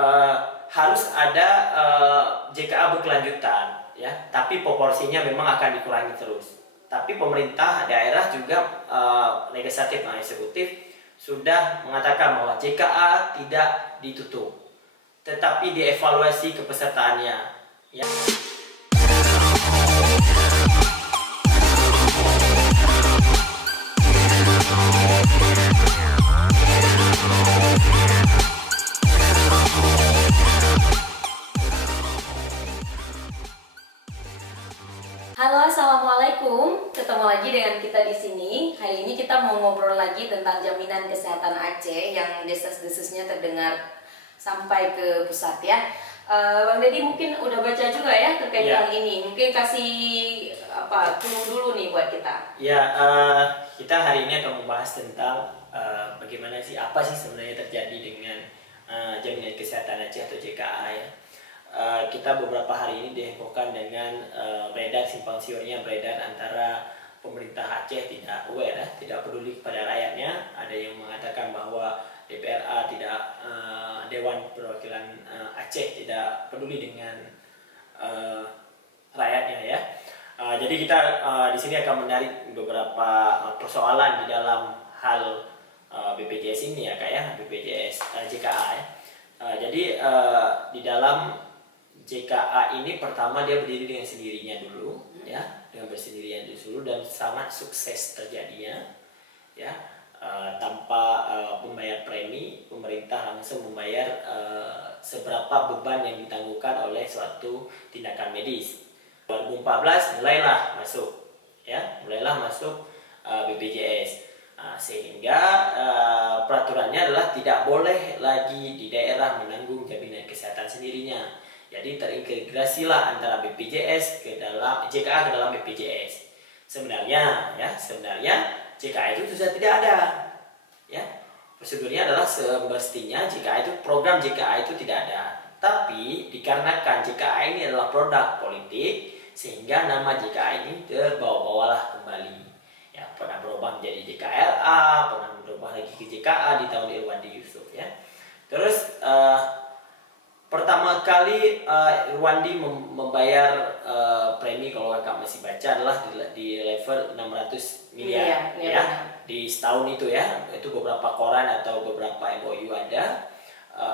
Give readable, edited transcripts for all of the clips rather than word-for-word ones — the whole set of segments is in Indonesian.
uh, harus ada JKA berkelanjutan, ya. Tapi proporsinya memang akan dikurangi terus. Tapi pemerintah daerah juga legislatif dan eksekutif sudah mengatakan bahwa JKA tidak ditutup, tetapi dievaluasi kepesertaannya, ya. Halo, assalamualaikum. Ketemu lagi dengan kita di sini. Hari ini kita mau ngobrol lagi tentang jaminan kesehatan Aceh yang desas-desusnya terdengar sampai ke pusat, ya. Bang Deddy mungkin udah baca juga ya terkait hal ini. Mungkin kasih clue dulu nih buat kita. Ya, kita hari ini akan membahas tentang bagaimana sih, apa sih sebenarnya terjadi dengan jaminan kesehatan Aceh atau JKA, ya. Kita beberapa hari ini dihebohkan dengan beredar simpang siurnya beredar antara pemerintah Aceh tidak aware, ya, tidak peduli kepada rakyatnya. Ada yang mengatakan bahwa DPRA tidak, Dewan Perwakilan Aceh tidak peduli dengan rakyatnya, ya. Jadi kita di sini akan menarik beberapa persoalan di dalam hal BPJS ini, ya, kayak BPJS JKA, ya. Jadi di dalam JKA ini pertama dia berdiri dengan sendirinya dulu, ya, dengan bersendirian dulu dan sangat sukses terjadinya, ya, tanpa membayar premi. Pemerintah langsung membayar seberapa beban yang ditangguhkan oleh suatu tindakan medis. 2014 mulailah masuk, ya, BPJS, sehingga peraturannya adalah tidak boleh lagi di daerah menanggung jaminan kesehatan sendirinya. Jadi terintegrasilah antara BPJS ke dalam JKA ke dalam BPJS. Sebenarnya JKA itu sudah tidak ada, ya. Prosedurnya adalah semestinya JKA itu, program JKA itu tidak ada. Tapi dikarenakan JKA ini adalah produk politik, sehingga nama JKA ini terbawa-bawalah kembali. Ya, pernah berubah menjadi JKLA, pernah berubah lagi ke JKA di tahun Irwandi Yusuf, ya. Terus pertama kali Irwandi membayar premi, kalau kakak masih baca, adalah di level 600 miliar, ya, di setahun itu, ya. Itu beberapa koran atau beberapa MOU ada,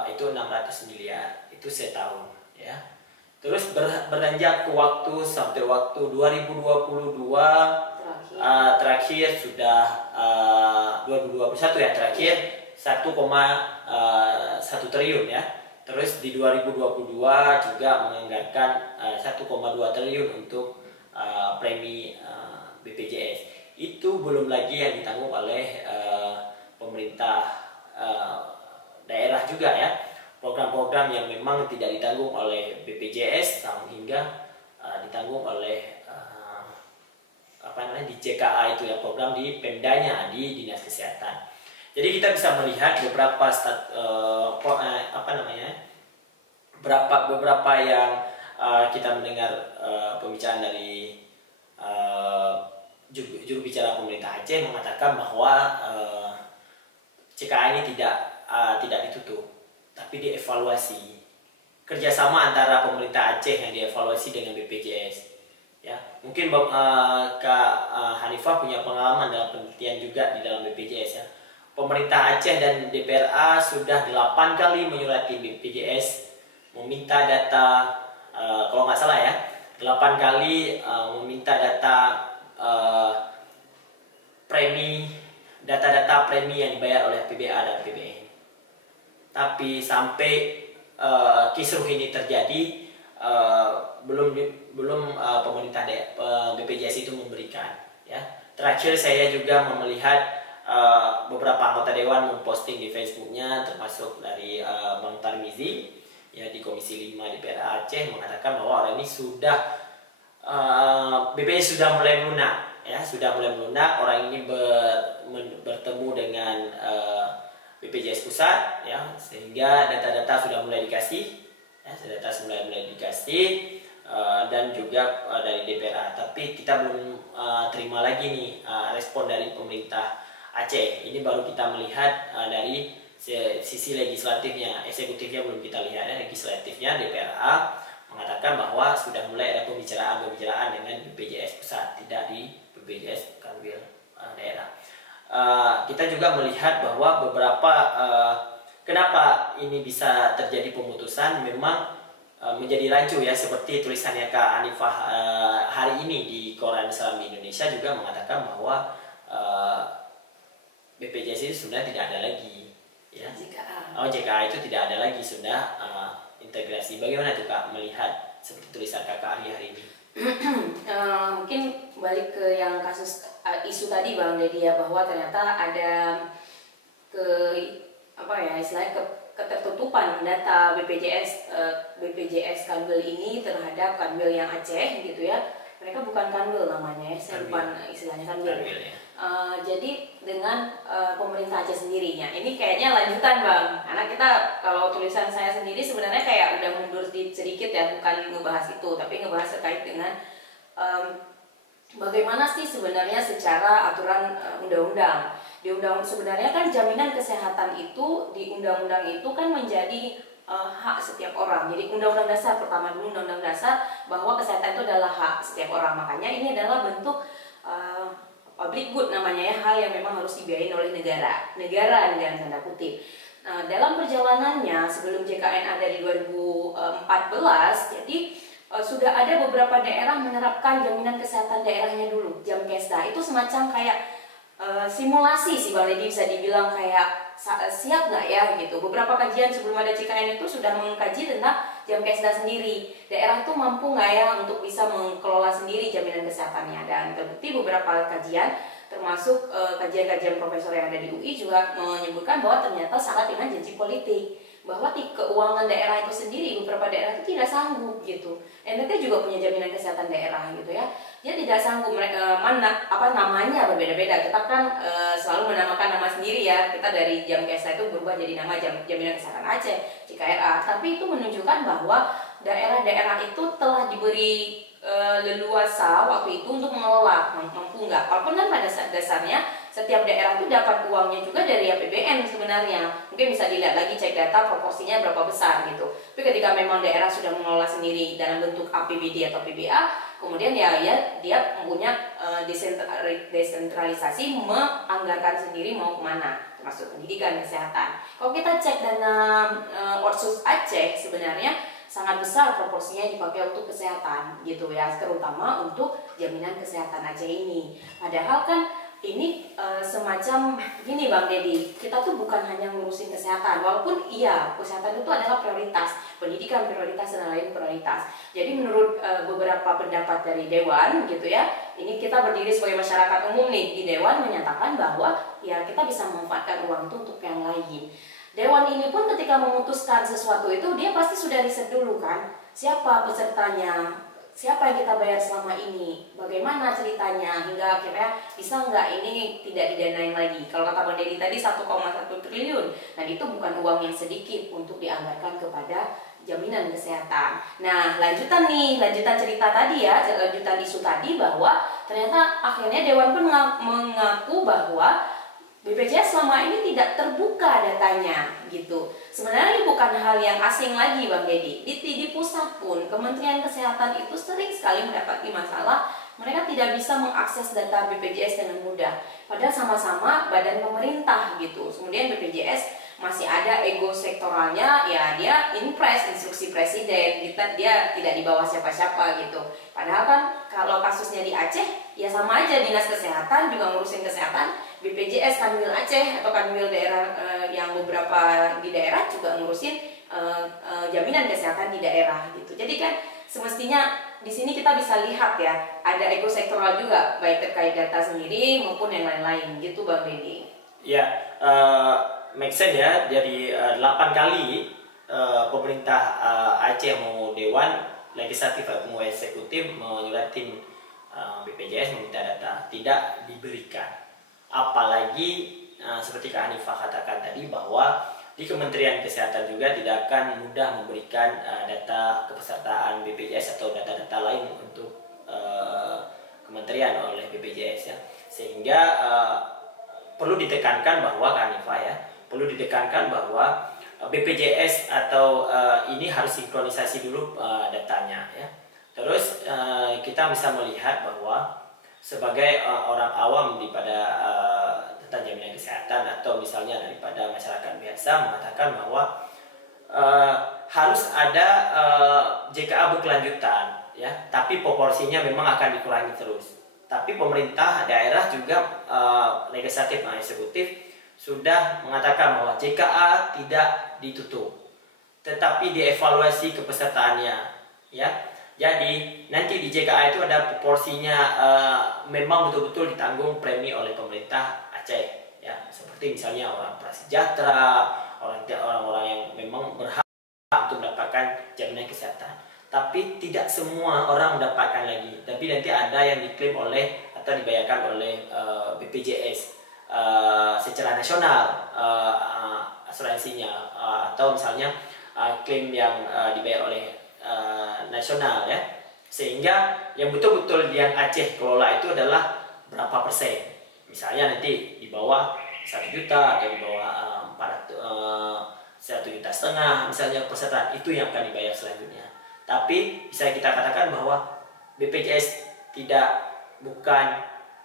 itu 600 miliar itu setahun, ya. Terus beranjak ke waktu sampai waktu 2022 terakhir sudah 2021, ya, terakhir 1,1 triliun, ya. Terus di 2022 juga menganggarkan 1,2 triliun untuk premi BPJS. Itu belum lagi yang ditanggung oleh pemerintah daerah juga, ya. Program-program yang memang tidak ditanggung oleh BPJS hingga ditanggung oleh di JKA itu, ya, program di Pemdanya, di Dinas Kesehatan. Jadi kita bisa melihat beberapa yang kita mendengar pembicaraan dari juru bicara pemerintah Aceh mengatakan bahwa JKA ini tidak ditutup, tapi dievaluasi. Kerjasama antara pemerintah Aceh yang dievaluasi dengan BPJS. Ya, mungkin Kak Hanifah punya pengalaman dalam penelitian juga di dalam BPJS, ya. Pemerintah Aceh dan DPRA sudah 8 kali menyurati BPJS meminta data, kalau nggak salah, ya, 8 kali meminta data data premi yang dibayar oleh PBA dan PBN. Tapi sampai kisruh ini terjadi, belum pemerintah BPJS itu memberikan, ya. Terakhir saya juga melihat beberapa anggota dewan memposting di Facebooknya, termasuk dari Bang Tarmizi, ya, di Komisi 5 DPRA Aceh, mengatakan bahwa orang ini sudah BPJS sudah mulai melunak, ya, orang ini bertemu dengan BPJS pusat, ya, sehingga data-data sudah mulai dikasih, ya, dan juga dari DPRA. Tapi kita belum terima lagi nih respon dari pemerintah Aceh. Ini baru kita melihat dari sisi legislatifnya, eksekutifnya belum kita lihat ya. Legislatifnya DPRA mengatakan bahwa sudah mulai ada pembicaraan dengan BPJS pusat, tidak di BPJS Kanwil daerah. Kita juga melihat bahwa beberapa kenapa ini bisa terjadi pemutusan memang menjadi rancu ya, seperti tulisannya Kak Anifah hari ini di koran Islam di Indonesia juga mengatakan bahwa BPJS itu sudah tidak ada lagi ya. JKA itu tidak ada lagi, sudah integrasi. Bagaimana tuh Kak melihat seperti tulisan Kakak hari ini? Mungkin balik ke yang kasus isu tadi Bang Deddy ya, bahwa ternyata ada istilahnya ketertutupan data BPJS Kanwil ini terhadap Kanwil yang Aceh gitu ya. Mereka bukan Kanwil namanya ya, saya lupa istilahnya Kanwil. Ya. Jadi dengan pemerintah Aceh sendirinya, ini kayaknya lanjutan Bang, karena kita kalau tulisan saya sendiri sebenarnya kayak udah mundur sedikit ya, bukan ngebahas itu, tapi ngebahas terkait dengan bagaimana sih sebenarnya secara aturan undang-undang. Di undang sebenarnya kan jaminan kesehatan itu di undang-undang itu kan menjadi hak setiap orang. Jadi undang-undang dasar, pertama dulu undang-undang dasar bahwa kesehatan itu adalah hak setiap orang. Makanya ini adalah bentuk public good namanya ya, hal yang memang harus dibiayain oleh negara dengan tanda kutip. Nah, dalam perjalanannya sebelum JKN ada di 2014, jadi sudah ada beberapa daerah menerapkan jaminan kesehatan daerahnya dulu, Jamkesda. Itu semacam kayak simulasi sih Bang Deddy, bisa dibilang kayak siap nggak ya gitu. Beberapa kajian sebelum ada JKN itu sudah mengkaji tentang Jamkesda sendiri, daerah itu mampu nggak ya untuk bisa mengelola sendiri jaminan kesehatannya. Dan terbukti beberapa kajian, termasuk kajian-kajian profesor yang ada di UI juga menyebutkan bahwa ternyata syarat dengan janji politik, bahwa keuangan daerah itu sendiri, beberapa daerah itu tidak sanggup gitu. NTT juga punya jaminan kesehatan daerah gitu ya, dia tidak sanggup. Mereka namanya berbeda-beda. Kita kan selalu menamakan nama sendiri ya, kita dari Jamkesda itu berubah jadi nama Jaminan Kesehatan Aceh, JKRA. Tapi itu menunjukkan bahwa daerah-daerah itu telah diberi leluasa waktu itu untuk mengelola, mampu nggak. Walaupun kan pada dasarnya setiap daerah itu dapat uangnya juga dari APBN sebenarnya. Mungkin bisa dilihat lagi, cek data proporsinya berapa besar gitu. Tapi ketika memang daerah sudah mengelola sendiri dalam bentuk APBD atau PBA, kemudian ya dia mempunyai desentralisasi, menganggarkan sendiri mau kemana, termasuk pendidikan, kesehatan. Kalau kita cek dana Otsus Aceh sebenarnya sangat besar proporsinya dipakai untuk kesehatan gitu ya, terutama untuk jaminan kesehatan Aceh ini. Padahal kan ini semacam gini Bang Deddy, kita tuh bukan hanya ngurusin kesehatan, walaupun iya kesehatan itu adalah prioritas, pendidikan prioritas dan lain prioritas. Jadi menurut beberapa pendapat dari Dewan gitu ya, ini kita berdiri sebagai masyarakat umum nih, di Dewan menyatakan bahwa ya kita bisa memanfaatkan uang itu untuk yang lain. Dewan ini pun ketika memutuskan sesuatu itu dia pasti sudah riset dulu kan, siapa pesertanya, siapa yang kita bayar selama ini, bagaimana ceritanya, hingga akhirnya bisa nggak ini tidak didanain lagi. Kalau kata Bang Deddy tadi 1,1 triliun, dan itu bukan uang yang sedikit untuk dianggarkan kepada jaminan kesehatan. Nah lanjutan cerita tadi ya, lanjutan isu tadi bahwa ternyata akhirnya Dewan pun mengaku bahwa BPJS selama ini tidak terbuka datanya gitu. Sebenarnya ini bukan hal yang asing lagi Bang Deddy. Di pusat pun Kementerian Kesehatan itu sering sekali mendapati masalah, mereka tidak bisa mengakses data BPJS dengan mudah. Padahal sama-sama badan pemerintah gitu. Kemudian BPJS masih ada ego sektoralnya, ya dia impres instruksi presiden, dia tidak di bawah siapa-siapa gitu. Padahal kan kalau kasusnya di Aceh ya sama aja, dinas kesehatan juga ngurusin kesehatan, BPJS Kanwil Aceh atau Kanwil daerah yang beberapa di daerah juga ngurusin jaminan kesehatan di daerah gitu. Jadi kan semestinya di sini kita bisa lihat ya, ada ego sektoral juga baik terkait data sendiri maupun yang lain-lain gitu Bang Deddy. Ya, make sense ya. Jadi 8 kali pemerintah Aceh mau Dewan Legislatif mau Eksekutif menyuratin BPJS meminta data, tidak diberikan. Apalagi seperti Kak Anifah katakan tadi bahwa di Kementerian Kesehatan juga tidak akan mudah memberikan data kepesertaan BPJS atau data-data lain untuk kementerian oleh BPJS ya. Sehingga perlu ditekankan bahwa Kak Anifah ya, perlu ditekankan bahwa BPJS atau ini harus sinkronisasi dulu datanya ya. Terus kita bisa melihat bahwa sebagai orang awam daripada tentang jaminan kesehatan atau misalnya daripada masyarakat biasa mengatakan bahwa harus ada JKA berkelanjutan ya, tapi proporsinya memang akan dikurangi terus. Tapi pemerintah daerah juga legislatif dan eksekutif sudah mengatakan bahwa JKA tidak ditutup, tetapi dievaluasi kepesertaannya ya. Jadi nanti di JKA itu ada proporsinya memang betul-betul ditanggung premi oleh pemerintah Aceh ya, seperti misalnya orang prasejahtera, orang-orang yang memang berhak untuk mendapatkan jaminan kesehatan. Tapi tidak semua orang mendapatkan lagi, tapi nanti ada yang diklaim oleh atau dibayarkan oleh BPJS secara nasional asuransinya, atau misalnya klaim yang dibayar oleh nasional ya, sehingga yang betul-betul yang Aceh kelola itu adalah berapa persen, misalnya nanti di bawah 1 juta atau di bawah 1,5 juta misalnya peserta, itu yang akan dibayar selanjutnya. Tapi bisa kita katakan bahwa BPJS bukan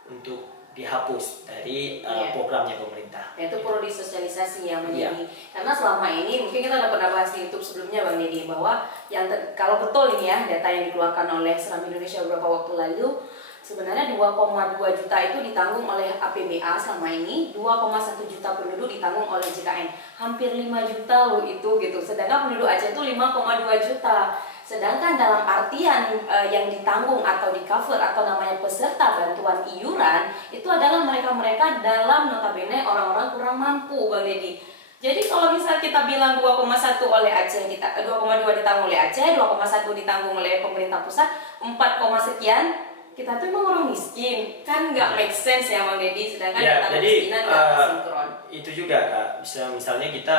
untuk dihapus dari programnya pemerintah. Itu perlu disosialisasi ya menjadi, karena selama ini mungkin kita udah pernah bahas di YouTube sebelumnya Bang Deddy, bahwa yang kalau betul ini ya data yang dikeluarkan oleh Seram Indonesia beberapa waktu lalu, sebenarnya 2,2 juta itu ditanggung oleh APBA selama ini, 2,1 juta penduduk ditanggung oleh JKN, hampir 5 juta loh itu gitu. Sedangkan penduduk Aceh itu 5,2 juta. Sedangkan dalam artian yang ditanggung atau di cover atau namanya peserta bantuan iuran itu adalah mereka-mereka dalam notabene orang-orang kurang mampu Bang Deddy. Jadi kalau misal kita bilang 2,1 oleh Aceh, 2,2 ditanggung oleh Aceh, 2,1 ditanggung oleh pemerintah pusat, 4, sekian, kita tuh emang orang miskin, kan nggak make sense ya Bang Deddy. Sedangkan ya, kita jadi kemiskinan nggak sinkron. Itu juga Kak, misalnya kita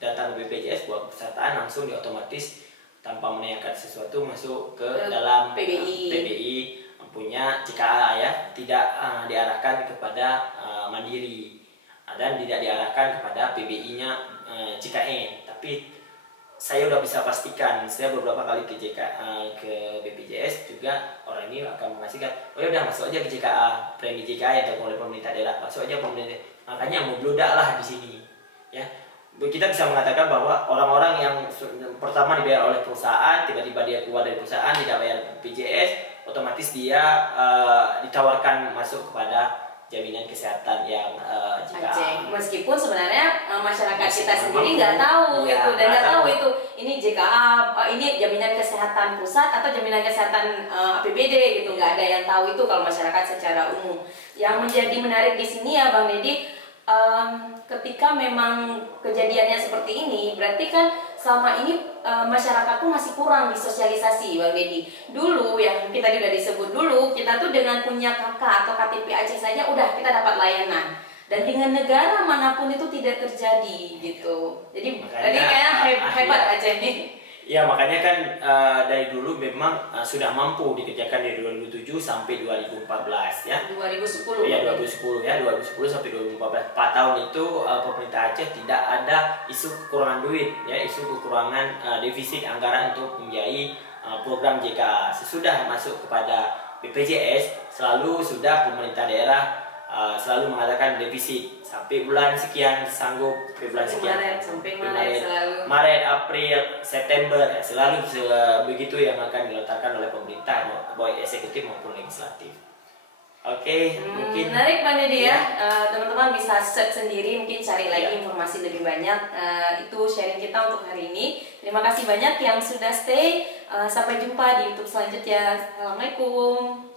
datang ke BPJS buat pesertaan langsung otomatis tanpa menanyakan sesuatu masuk ke dalam PBI punya JKA ya, tidak diarahkan kepada Mandiri dan tidak diarahkan kepada PBI-nya JKN. Tapi saya udah bisa pastikan, saya beberapa kali ke BPJS juga orang ini akan mengasihkan, oh ya udah masuk aja ke JKA, premi JKA yang oleh pemerintah daerah, masuk aja pemerintah. Makanya membludak lah di sini ya. Kita bisa mengatakan bahwa orang-orang yang pertama dibayar oleh perusahaan, tiba-tiba dia keluar dari perusahaan tidak bayar BPJS, otomatis dia ditawarkan masuk kepada jaminan kesehatan yang JKA. Meskipun sebenarnya masyarakat kita sendiri nggak tahu itu dan nggak tahu itu ini JKA, ini jaminan kesehatan pusat atau jaminan kesehatan APBD gitu, nggak ada yang tahu itu kalau masyarakat secara umum. Yang menjadi menarik di sini ya Bang Deddy, ketika memang kejadiannya seperti ini, berarti kan selama ini masyarakat tuh masih kurang disosialisasi Bang Deddy. Dulu yang kita udah disebut dulu, kita tuh dengan punya KK atau KTP Aceh saja udah kita dapat layanan. Dan dengan negara manapun itu tidak terjadi gitu. Jadi tadi kayaknya hebat Aceh nih. Ya makanya kan dari dulu memang sudah mampu dikerjakan dari 2007 sampai 2014 ya. 2010. Iya 2010 ya, 2010 sampai 2014. 4 tahun itu pemerintah Aceh tidak ada isu kekurangan duit ya, isu kekurangan defisit anggaran untuk membiayai program JKA. Sesudah masuk kepada BPJS selalu sudah pemerintah daerah selalu mengatakan defisit sampai bulan sekian sanggup, sampai bulan sekian sampai Maret selalu. Maret, April, September ya, selalu begitu yang akan dilontarkan oleh pemerintah baik eksekutif maupun legislatif. Oke, mungkin menarik Bang Deddy ya. Teman-teman bisa search sendiri, mungkin cari lagi informasi lebih banyak. Itu sharing kita untuk hari ini. Terima kasih banyak yang sudah stay. Sampai jumpa di YouTube selanjutnya. Assalamualaikum.